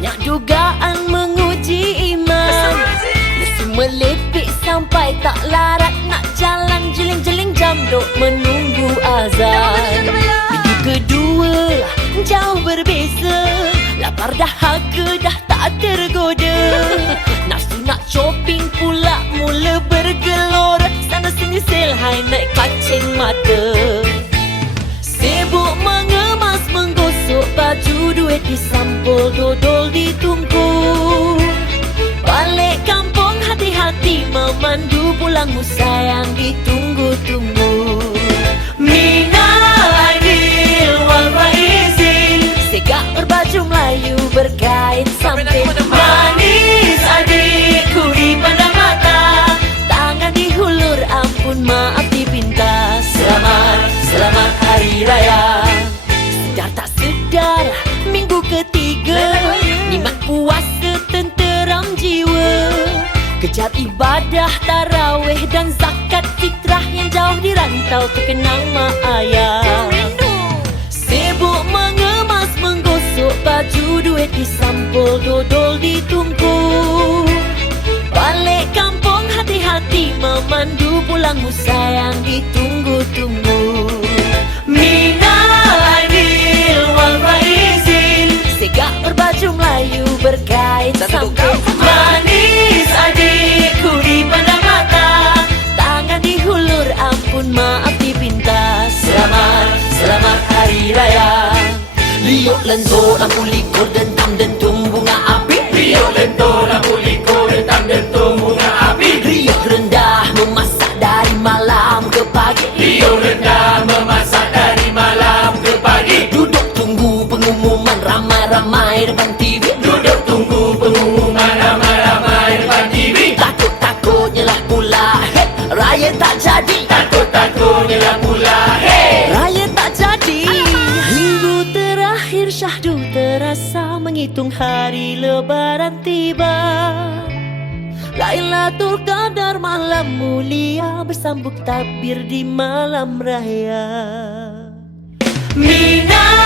Banyak dugaan menguji iman. Mesti melipik sampai tak larat Nak jalan jeling-jeling jam dok menunggu azan. Minggu kedua jauh berbeza. Lapar dahaga dah tak tergoda. Nafsu nak shopping pula mula bergelora. Sana sini sale naik kacing mata. Sibuk mengemas menggosok baju duit pisang dodol ditunggu. Balik kampung hati-hati memandu pulangmu sayang ditunggu-tunggu. Mina ketiga. Nikmat puasa tenteram jiwa. Kejar ibadah tarawih dan zakat fitrah Yang jauh di rantau terkenang mak ayah. Sibuk mengemas menggosok baju duit disampul dodol ditunggu. Balik kampung hati-hati memandu pulangmu sayang ditunggu-tunggu berkait samping Manis adikku di pandang mata. Tangan dihulur ampun maaf dipinta. Selamat, selamat hari raya. Liuk lentur lampu likur dentam dentum bunga api. Riuk lentur lampu likur Dentam dentum bunga api. Riuh rendah memasak dari malam ke pagi. Riuk rendah memasak Raya tak jadi. Takut-takutnya lah pula Hey! Raya tak jadi. Minggu terakhir syahdu terasa Menghitung hari lebaran tiba. Lailatul Qadar malam mulia Bersambut takbir di malam raya. Mina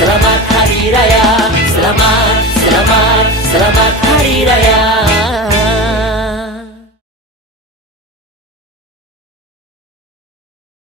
Selamat, hari raya. Selamat, selamat, selamat hari raya